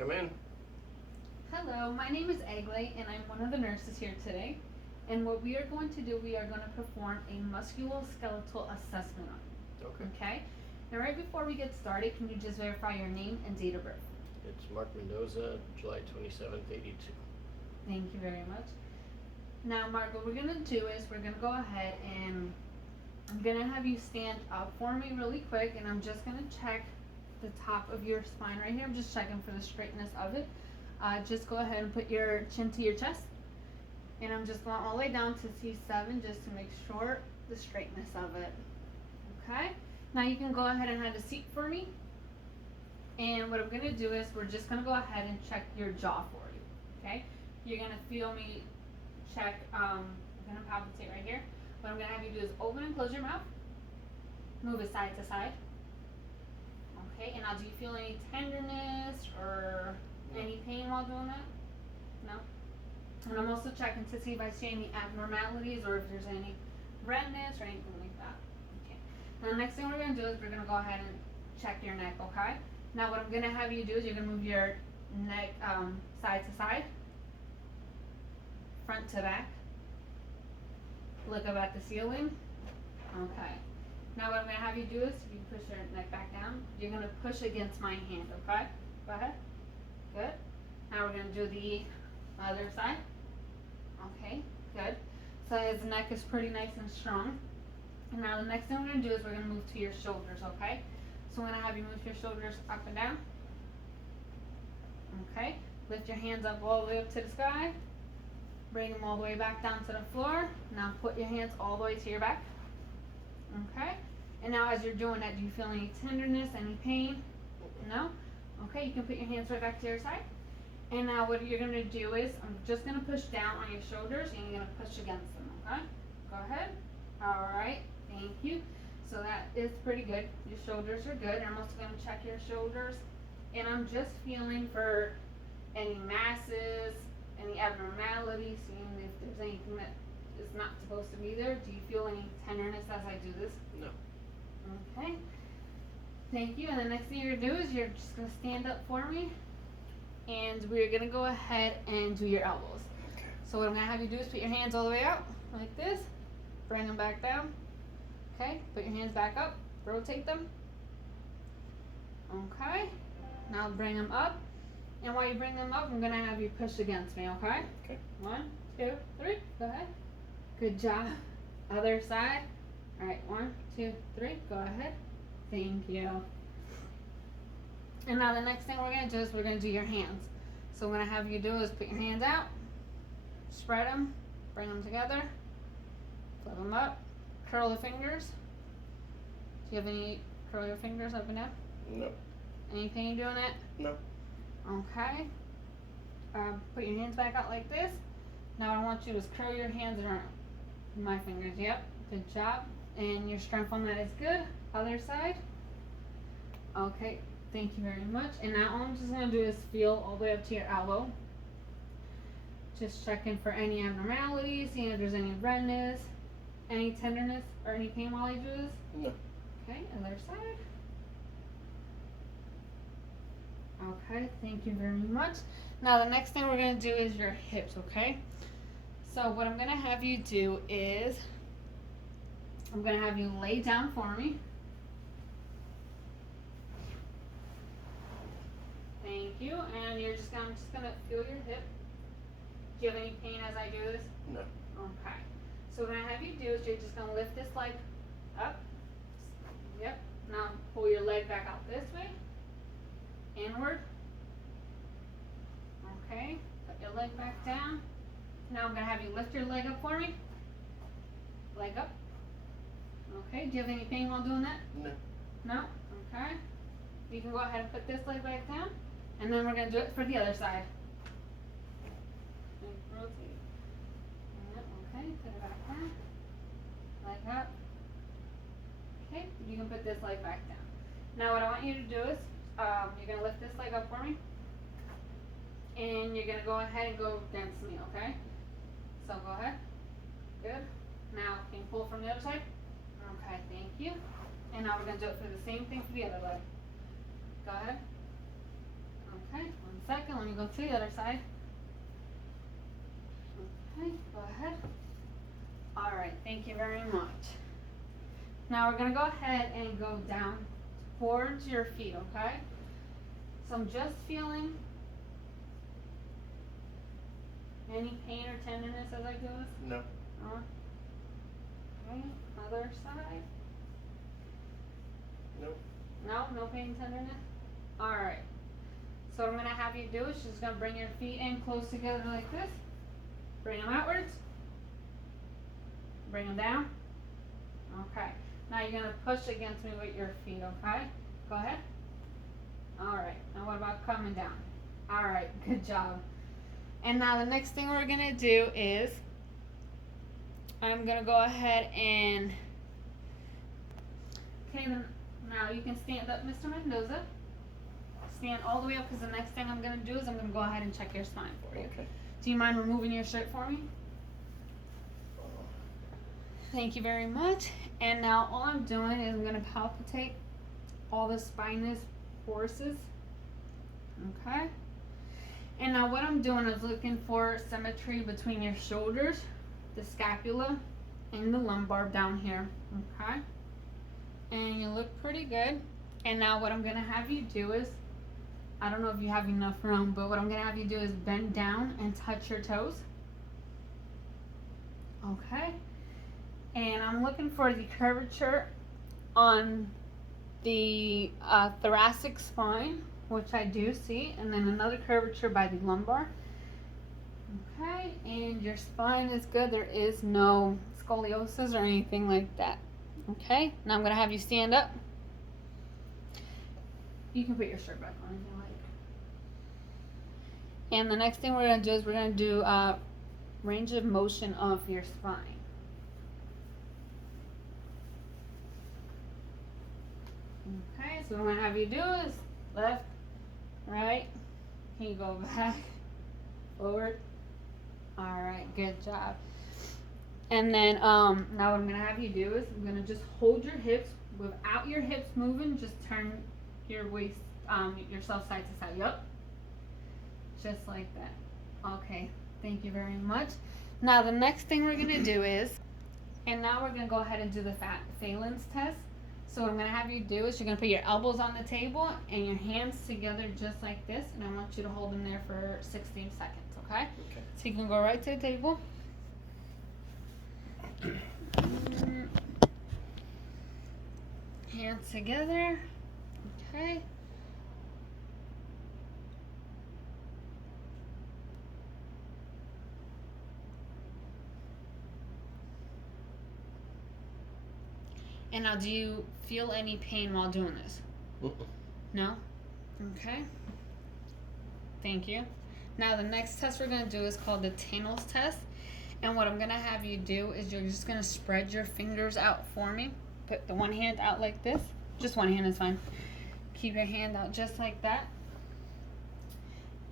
Come in. Hello, my name is Egley and I'm one of the nurses here today. And what we are going to do, we are going to perform a musculoskeletal assessment on you. Okay. Okay? Now, right before we get started, can you just verify your name and date of birth? It's Mark Mendoza, July 27th, 82. Thank you very much. Now, Mark, what we're going to do is we're going to go ahead and I'm going to have you stand up for me really quick, and I'm just going to check the top of your spine right here. I'm just checking for the straightness of it. Just go ahead and put your chin to your chest. And I'm just going all the way down to C7 just to make sure the straightness of it. Okay? Now you can go ahead and have a seat for me. And what I'm going to do is we're just going to go ahead and check your jaw for you. Okay? You're going to feel me check, I'm going to palpitate right here. What I'm going to have you do is open and close your mouth. Move it side to side. Okay? And now do you feel any tenderness or any pain while doing that? No? And I'm also checking to see if I see any abnormalities or if there's any redness or anything like that. Okay. Now the next thing we're going to do is we're going to go ahead and check your neck, okay? Now what I'm going to have you do is you're going to move your neck side to side, front to back, look up at the ceiling. Okay. Now what I'm going to have you do is you push your neck back down. You're going to push against my hand, okay? Go ahead. Good. Now we're going to do the other side. Okay, good. So his neck is pretty nice and strong. And now the next thing we're going to do is we're going to move to your shoulders, okay? So I'm going to have you move your shoulders up and down. Okay. Lift your hands up all the way up to the sky. Bring them all the way back down to the floor. Now put your hands all the way to your back. Okay. And now as you're doing that, do you feel any tenderness, any pain? No? Okay, you can put your hands right back to your side. And now what you're going to do is, I'm just going to push down on your shoulders and you're going to push against them, okay? Go ahead. Alright, thank you. So that is pretty good. Your shoulders are good. I'm also going to check your shoulders. And I'm just feeling for any masses, any abnormalities, seeing if there's anything that is not supposed to be there. Do you feel any tenderness as I do this? No. Okay. Thank you. And the next thing you're going to do is you're just going to stand up for me. And we're going to go ahead and do your elbows. Okay. So what I'm going to have you do is put your hands all the way out like this. Bring them back down. Okay. Put your hands back up. Rotate them. Okay. Now bring them up. And while you bring them up, I'm going to have you push against me, okay? Okay. 1, 2, 3. Go ahead. Good job. Other side. All right. 1, 2, 3. Go ahead. Thank you. And now the next thing we're going to do is we're going to do your hands. So what I'm going to have you do is put your hands out, spread them, bring them together, flip them up, curl the fingers. Do you have any curl your fingers up and down? No. Any pain doing that? No. Okay. Put your hands back out like this. Now what I want you to is curl your hands around my fingers. Yep. Good job. And your strength on that is good. Other side. Okay. Thank you very much. And now all I'm just going to do is feel all the way up to your elbow. Just checking for any abnormalities, seeing if there's any redness, any tenderness, or any pain while I do this. No. Okay, other side. Okay, thank you very much. Now the next thing we're going to do is your hips, okay? So what I'm going to have you do is, I'm going to have you lay down for me. Thank you. And I'm just gonna feel your hip. Do you have any pain as I do this? No. Okay. So what I have you do is you're just gonna lift this leg up. Yep. Now pull your leg back out this way. Inward. Okay. Put your leg back down. Now I'm gonna have you lift your leg up for me. Leg up. Okay. Do you have any pain while doing that? No. No? Okay. You can go ahead and put this leg back down. And then we're going to do it for the other side. And rotate. Yep, okay, put it back down. Leg up. Okay, you can put this leg back down. Now what I want you to do is, you're going to lift this leg up for me. And you're going to go ahead and go against me, okay? So go ahead. Good. Now, can you pull from the other side? Okay, thank you. And now we're going to do it for the same thing for the other leg. Go ahead. Okay, 1 second. Let me go to the other side. Okay, go ahead. Alright, thank you very much. Now we're going to go ahead and go down towards your feet, okay? So I'm just feeling any pain or tenderness as I do this? No. Okay, other side. Nope. No, no pain, tenderness? Alright. So what I'm going to have you do is just going to bring your feet in close together like this. Bring them outwards. Bring them down. Okay. Now you're going to push against me with your feet, okay? Go ahead. Alright. Now what about coming down? Alright, good job. And now the next thing we're going to do is I'm going to go ahead and... Okay, then now you can stand up, Mr. Mendoza. Stand all the way up because the next thing I'm going to do is I'm going to go ahead and check your spine for you. Okay. Do you mind removing your shirt for me? Thank you very much. And now all I'm doing is I'm going to palpitate all the spinous forces. Okay. And now what I'm doing is looking for symmetry between your shoulders, the scapula, and the lumbar down here. Okay. And you look pretty good. And now what I'm going to have you do is, I don't know if you have enough room, but what I'm going to have you do is bend down and touch your toes. Okay. And I'm looking for the curvature on the thoracic spine, which I do see, and then another curvature by the lumbar. Okay, and your spine is good. There is no scoliosis or anything like that. Okay, now I'm going to have you stand up. You can put your shirt back on if you like. And the next thing we're going to do is we're going to do range of motion of your spine. Okay, so what I'm going to have you do is left, right, can you go back, forward? Alright, good job. And then now what I'm going to have you do is I'm going to just hold your hips without your hips moving, just turn your waist, yourself side to side. Yup. Just like that. Okay, thank you very much. Now the next thing we're going to do is, and now we're going to go ahead and do the Phalen's test. So what I'm going to have you do is you're going to put your elbows on the table and your hands together just like this. And I want you to hold them there for 16 seconds, okay? Okay. So you can go right to the table. Hands together. Okay. And now, do you feel any pain while doing this? No? Okay. Thank you. Now, the next test we're going to do is called the Tannel's test. And what I'm going to have you do is you're just going to spread your fingers out for me. Put the one hand out like this. Just one hand is fine. Keep your hand out just like that.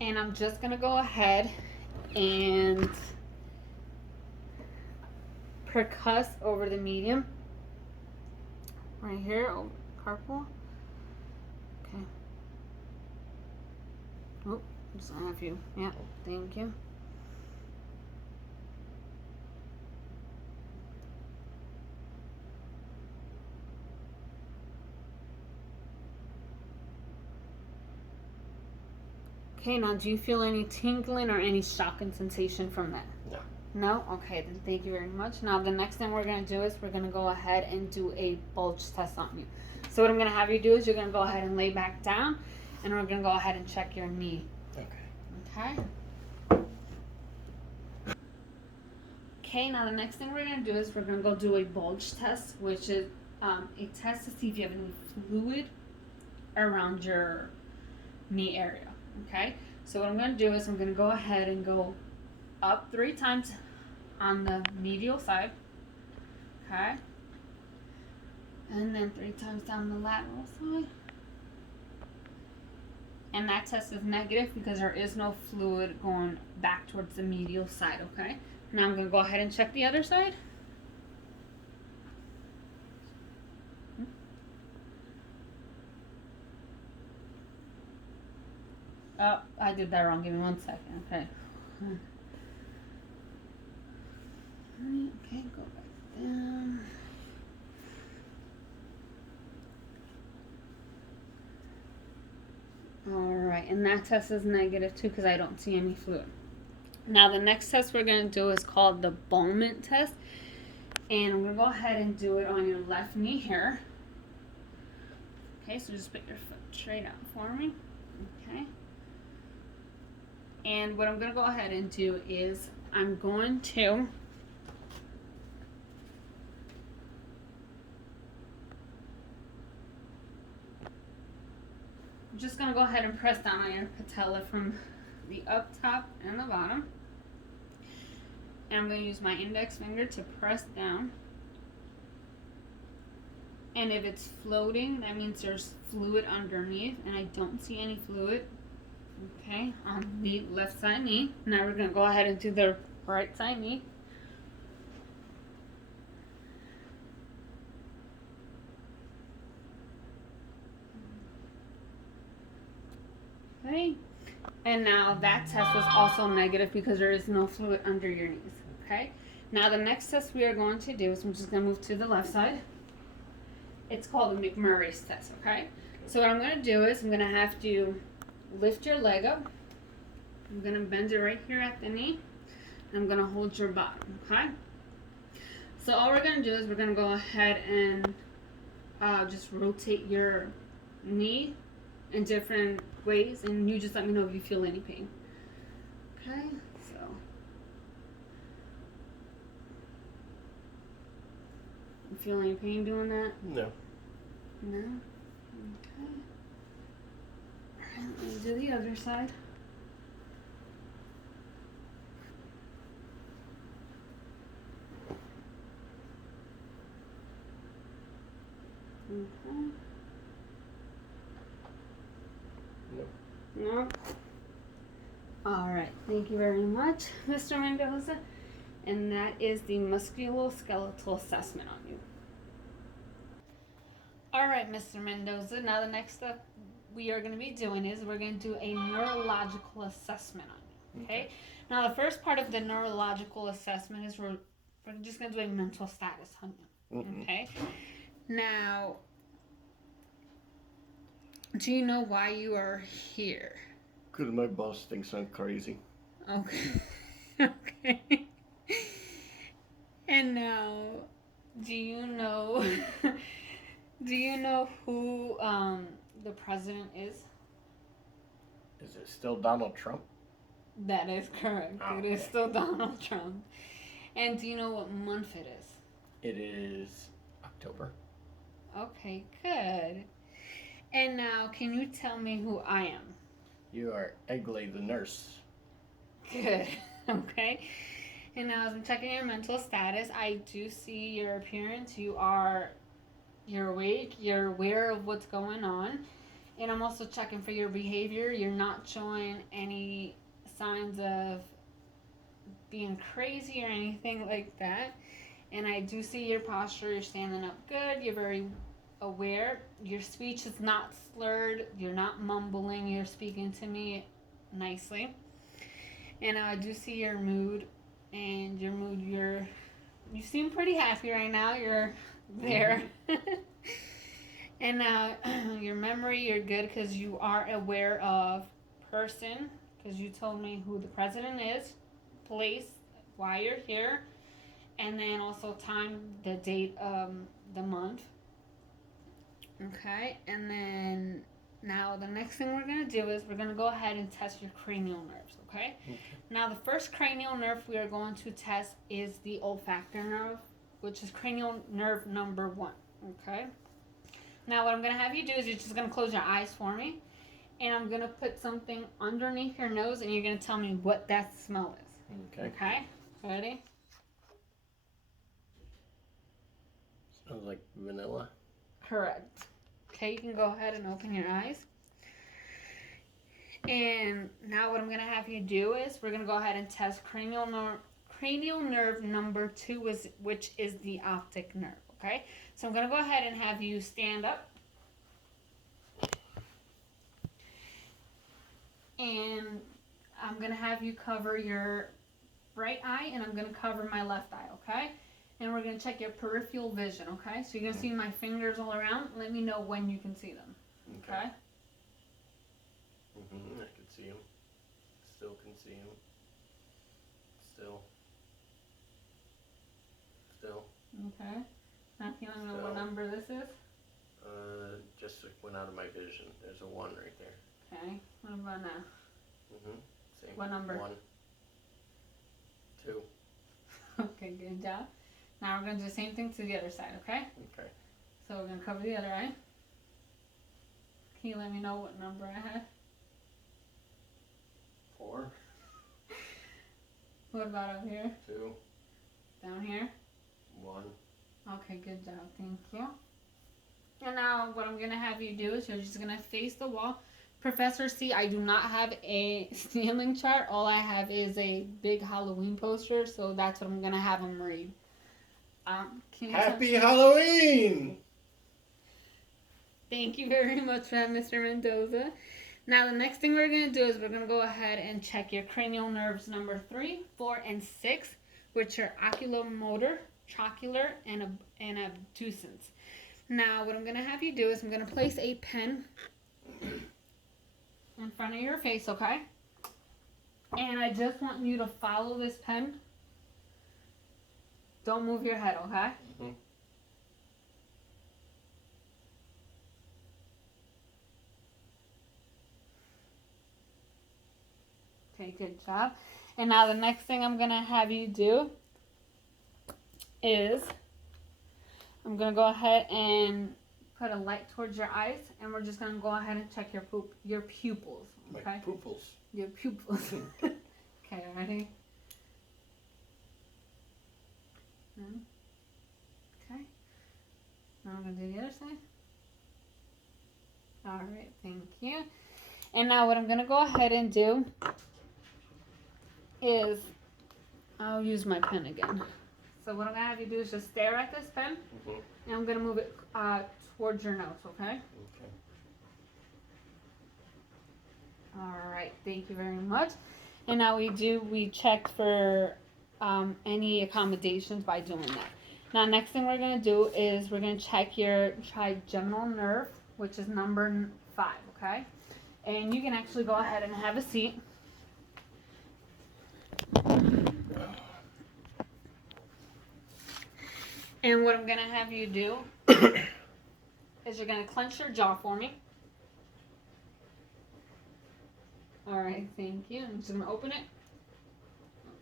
And I'm just going to go ahead and percuss over the medium. Right here, carpal. Okay. Oh, just have you. Yeah, thank you. Okay, now do you feel any tingling or any shocking sensation from that? No. No? Okay, then thank you very much. Now the next thing we're going to do is we're going to go ahead and do a bulge test on you. So what I'm going to have you do is you're going to go ahead and lay back down, and we're going to go ahead and check your knee. Okay. Okay? Okay, now the next thing we're going to do is we're going to go do a bulge test, which is a test to see if you have any fluid around your knee area. Okay? So what I'm going to do is I'm going to go ahead and go up 3 times on the medial side, okay, and then 3 times down the lateral side, and that test is negative because there is no fluid going back towards the medial side. Okay, now I'm going to go ahead and check the other side. Oh, I did that wrong. Give me 1 second. Okay. Okay, go back down. Alright, and that test is negative too because I don't see any fluid. Now the next test we're going to do is called the Bowman test. And I'm going to go ahead and do it on your left knee here. Okay, so just put your foot straight out for me. Okay. And what I'm going to go ahead and do is I'm going to just going to go ahead and press down on your patella from the up top and the bottom. And I'm going to use my index finger to press down. And if it's floating, that means there's fluid underneath, and I don't see any fluid. Okay, on the left side knee. Now we're going to go ahead and do the right side knee. Okay, and now that test was also negative because there is no fluid under your knees. Okay, now the next test we are going to do is I'm just going to move to the left side. It's called the McMurray's test. Okay, so what I'm going to do is I'm going to have to lift your leg up. I'm going to bend it right here at the knee. I'm going to hold your bottom. Okay, so all we're going to do is we're going to go ahead and just rotate your knee in different ways, and you just let me know if you feel any pain. Okay, so you feel any pain doing that? No. No? Okay. Alright, let me do the other side. Okay. No? Alright, thank you very much, Mr. Mendoza. And that is the musculoskeletal assessment on you. Alright, Mr. Mendoza, now the next step we are going to be doing is we're going to do a neurological assessment on you. Okay? Now the first part of the neurological assessment is we're just going to do a mental status on you. Okay? Now, do you know why you are here? Because my boss thinks I'm crazy. Okay. Okay. And now, do you know who the president is? Is it still Donald Trump? That is correct. Oh, it is still Donald Trump. And do you know what month it is? It is October. Okay, good. And now, can you tell me who I am? You are Egley the nurse. Good. Okay. And now as I'm checking your mental status, I do see your appearance. You're awake. You're aware of what's going on. And I'm also checking for your behavior. You're not showing any signs of being crazy or anything like that. And I do see your posture. You're standing up good. You're very aware. Your speech is not slurred. You're not mumbling. You're speaking to me nicely. And I do see your mood. And your mood, you seem pretty happy right now. You're there. And now your memory, you're good because you are aware of person, because you told me who the president is, place, why you're here, and then also time, the date, the month. Okay, and then now the next thing we're going to do is we're going to go ahead and test your cranial nerves, okay? Now the first cranial nerve we are going to test is the olfactory nerve, which is cranial nerve number 1, okay? Now what I'm going to have you do is you're just going to close your eyes for me, and I'm going to put something underneath your nose, and you're going to tell me what that smell is. Okay. Okay? Ready? Smells like vanilla. Correct. Okay, you can go ahead and open your eyes. And now what I'm going to have you do is we're going to go ahead and test cranial nerve number 2, which is the optic nerve. Okay? So I'm going to go ahead and have you stand up. and I'm going to have you cover your right eye, and I'm going to cover my left eye, okay? And we're going to check your peripheral vision, okay? So you're going to see my fingers all around. Let me know when you can see them, okay? I can see him. Still can see him. Still. Okay. Not feeling Still. what number this is? Just went out of my vision. There's a 1 right there. Okay. What about now? Same. What number? 1. 2. Okay, good job. Now we're going to do the same thing to the other side, okay? Okay. So we're going to cover the other eye. Can you let me know what number I had? 4. What about up here? 2. Down here? 1. Okay, good job. Thank you. And now what I'm going to have you do is you're just going to face the wall. Professor C, I do not have a ceiling chart. All I have is a big Halloween poster, so that's what I'm going to have him read. Happy Halloween! Thank you very much for that, Mr. Mendoza. Now the next thing we're going to do is we're going to go ahead and check your cranial nerves number 3, 4, and 6, which are oculomotor, trochlear, and abducens. Now what I'm going to have you do is I'm going to place a pen in front of your face, okay? And I just want you to follow this pen. Don't move your head, okay? Okay, good job. And now the next thing I'm going to have you do is I'm going to go ahead and put a light towards your eyes, and we're just going to go ahead and check your pupils, okay? My pupils. Your pupils. Okay, ready? Okay. Now I'm going to do the other side. All right, thank you. And now what I'm going to go ahead and do is I'll use my pen again. So what I'm going to have you do is just stare at this pen, and I'm going to move it towards your nose, okay? Okay. All right, thank you very much. And now we checked for any accommodations by doing that. Now next thing we're going to do is we're going to check your trigeminal nerve, which is number 5, okay? And you can actually go ahead and have a seat. And what I'm going to have you do is you're going to clench your jaw for me. All right, thank you. I'm just going to open it,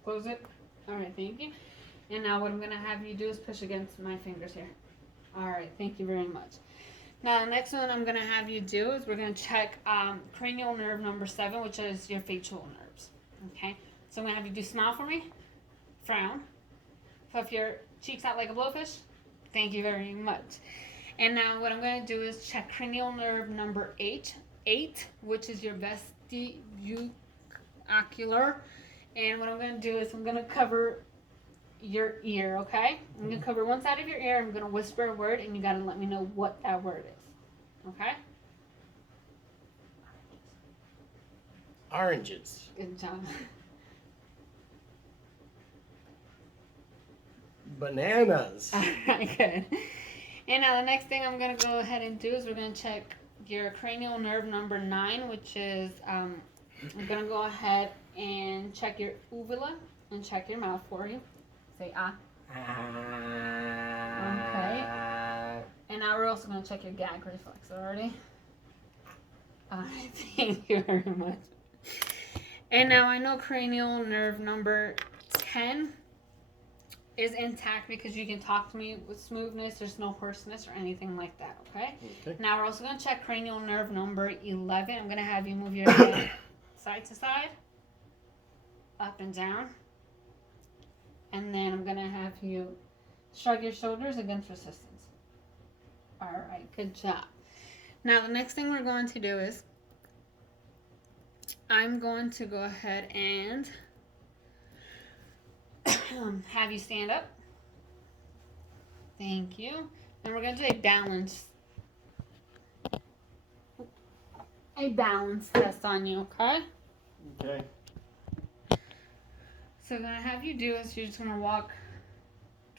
close it. All right, thank you. And now what I'm going to have you do is push against my fingers here. All right, thank you very much. Now the next one I'm going to have you do is we're going to check cranial nerve number 7, which is your facial nerves. Okay, so I'm going to have you do smile for me, frown, puff your cheeks out like a blowfish. Thank you very much. And now what I'm going to do is check cranial nerve number 8, which is your vestibulocular. And what I'm going to do is I'm going to cover your ear, okay? I'm going to cover one side of your ear. I'm going to whisper a word, and you got to let me know what that word is, okay? Oranges. Good job. Bananas. All right, good. And now the next thing I'm going to go ahead and do is we're going to check your cranial nerve number 9, which is, I'm going to go ahead and check your uvula and check your mouth for you. Say ah. Okay. And now we're also going to check your gag reflex already. All right, thank you very much. And now I know cranial nerve number 10 is intact because you can talk to me with smoothness. There's no hoarseness or anything like that, okay? Now we're also going to check cranial nerve number 11. I'm going to have you move your head side to side, up and down. And then I'm going to have you shrug your shoulders against resistance. All right, good job. Now the next thing we're going to do is I'm going to go ahead and have you stand up. Thank you. And we're going to do a balance test on you, okay? Okay. So what I'm gonna have you do is you're just gonna walk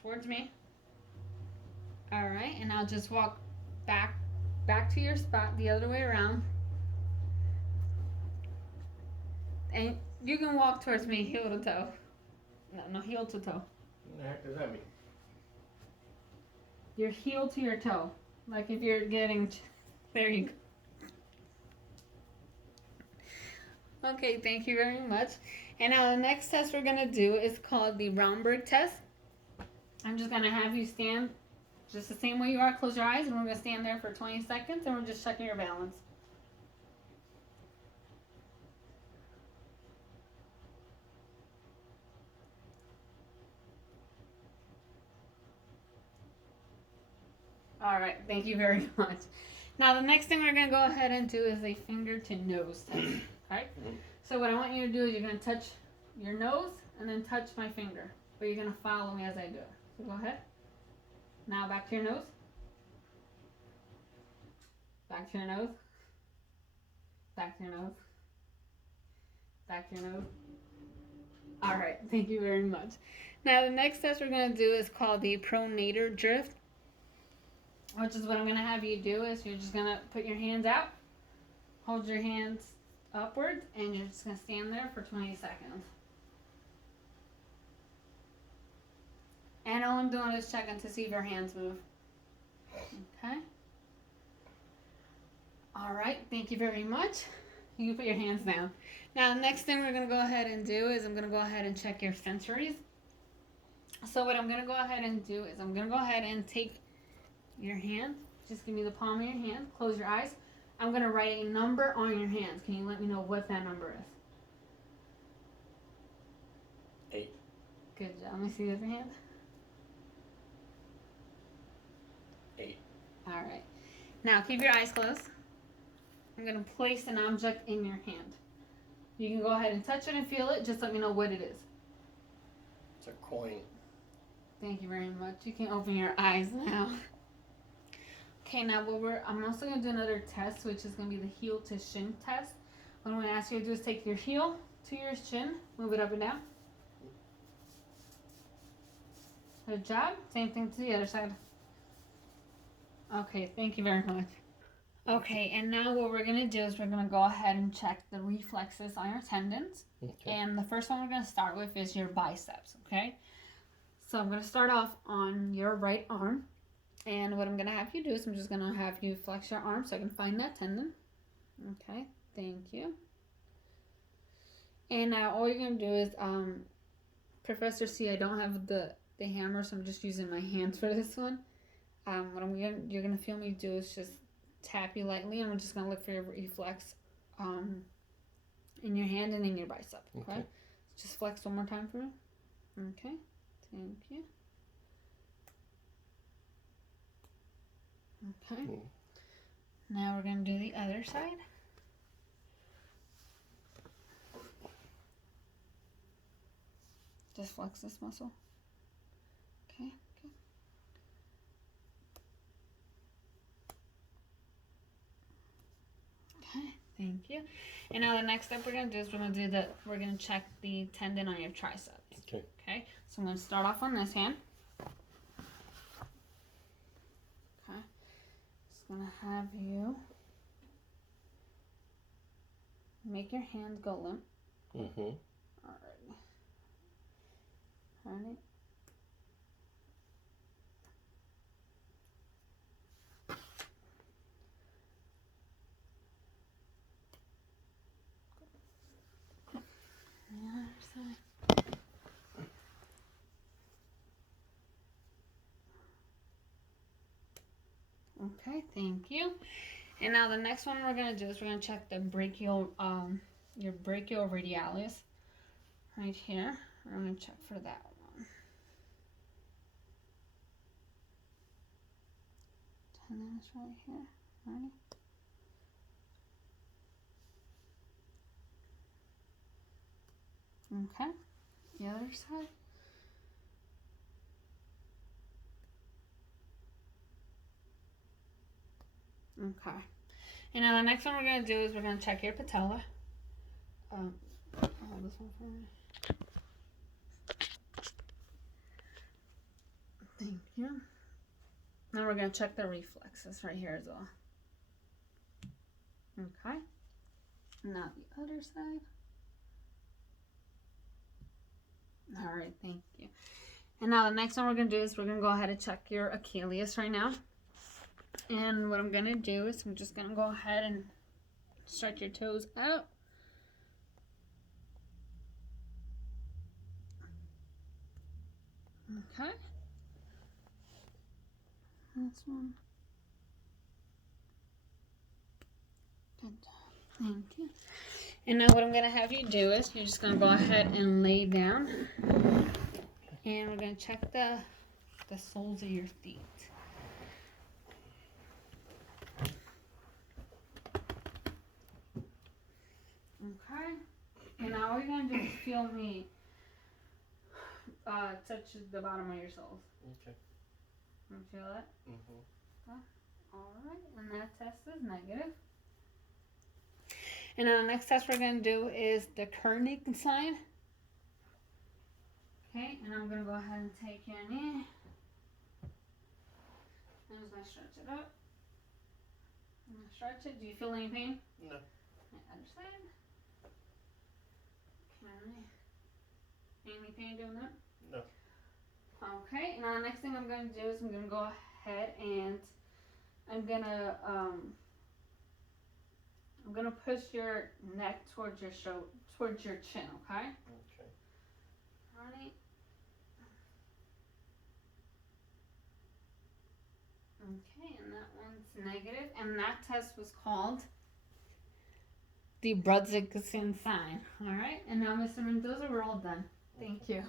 towards me. All right, and I'll just walk back to your spot the other way around. And you can walk towards me heel to toe. No, heel to toe. What the heck does that mean? Your heel to your toe. Like if you're getting, there you go. Okay, thank you very much. And now the next test we're gonna do is called the Romberg test. I'm just gonna have you stand just the same way you are. Close your eyes, and we're gonna stand there for 20 seconds, and we're just checking your balance. All right, thank you very much. Now the next thing we're gonna go ahead and do is a finger to nose test. Okay. So what I want you to do is you're gonna touch your nose and then touch my finger, but you're gonna follow me as I do it. So go ahead. Now back to your nose. Back to your nose. Back to your nose. Back to your nose. All right, thank you very much. Now the next test we're gonna do is called the pronator drift, which is what I'm gonna have you do is you're just gonna put your hands out, hold your hands upwards, and you're just gonna stand there for 20 seconds. And all I'm doing is checking to see if your hands move. Okay. All right, thank you very much. You can put your hands down. Now, the next thing we're gonna go ahead and do is I'm gonna go ahead and check your sensories. So what I'm gonna go ahead and do is I'm gonna go ahead and take your hand. Just give me the palm of your hand. Close your eyes. I'm gonna write a number on your hands. Can you let me know what that number is? 8. Good job. Let me see the other hand. 8. All right. Now keep your eyes closed. I'm gonna place an object in your hand. You can go ahead and touch it and feel it. Just let me know what it is. It's a coin. Thank you very much. You can open your eyes now. Okay, now I'm also going to do another test, which is going to be the heel to shin test. What I'm going to ask you to do is take your heel to your shin, move it up and down. Good job. Same thing to the other side. Okay, thank you very much. Okay, and now what we're going to do is we're going to go ahead and check the reflexes on your tendons. Okay. And the first one we're going to start with is your biceps, okay? So I'm going to start off on your right arm. And what I'm going to have you do is I'm just going to have you flex your arm so I can find that tendon. Okay, thank you. And now all you're going to do is, Professor C, I don't have the hammer, so I'm just using my hands for this one. What you're going to feel me do is just tap you lightly, and I'm just going to look for your reflex in your hand and in your bicep. Okay? Just flex one more time for me. Okay, thank you. Okay. Now we're going to do the other side. Just flex this muscle. Okay, good. Okay, thank you. And now the next step we're going to do is we're going to check the tendon on your triceps. Okay. Okay, so I'm going to start off on this hand. I'm going to have you make your hand go limp. Mm-hmm. Alright. Alright. The other side. Okay, thank you. And now the next one we're going to do is we're going to check the brachial, your brachial radialis right here. I'm going to check for that one. Tendon is right here. Ready? Okay, the other side. Okay. And now the next one we're going to do is we're going to check your patella. hold this one for me. Thank you. Now we're going to check the reflexes right here as well. Okay. Now the other side. All right, thank you. And now the next one we're going to do is we're going to go ahead and check your Achilles right now. And what I'm going to do is I'm just going to go ahead and stretch your toes out. Okay. This one. Good. Thank you. And now what I'm going to have you do is you're just going to go ahead and lay down. And we're going to check the soles of your feet. Okay. And now all you're going to do is feel me touch the bottom of your soles. Okay. You feel it? Mm-hmm. Okay. All right. And that test is negative. And now the next test we're going to do is the Koenig sign. Okay. And I'm going to go ahead and take your knee. I'm just going to stretch it up. I'm going to stretch it. Do you feel any pain? No. I understand. Okay. Any pain doing that? No. Okay. Now the next thing I'm going to do is I'm going to go ahead and I'm going to push your neck towards your towards your chin, okay? Okay. Alright. Okay, and that one's negative. And that test was called the Brudzinski sign. Alright, and now Mr. Mendoza, we're all done. Thank you.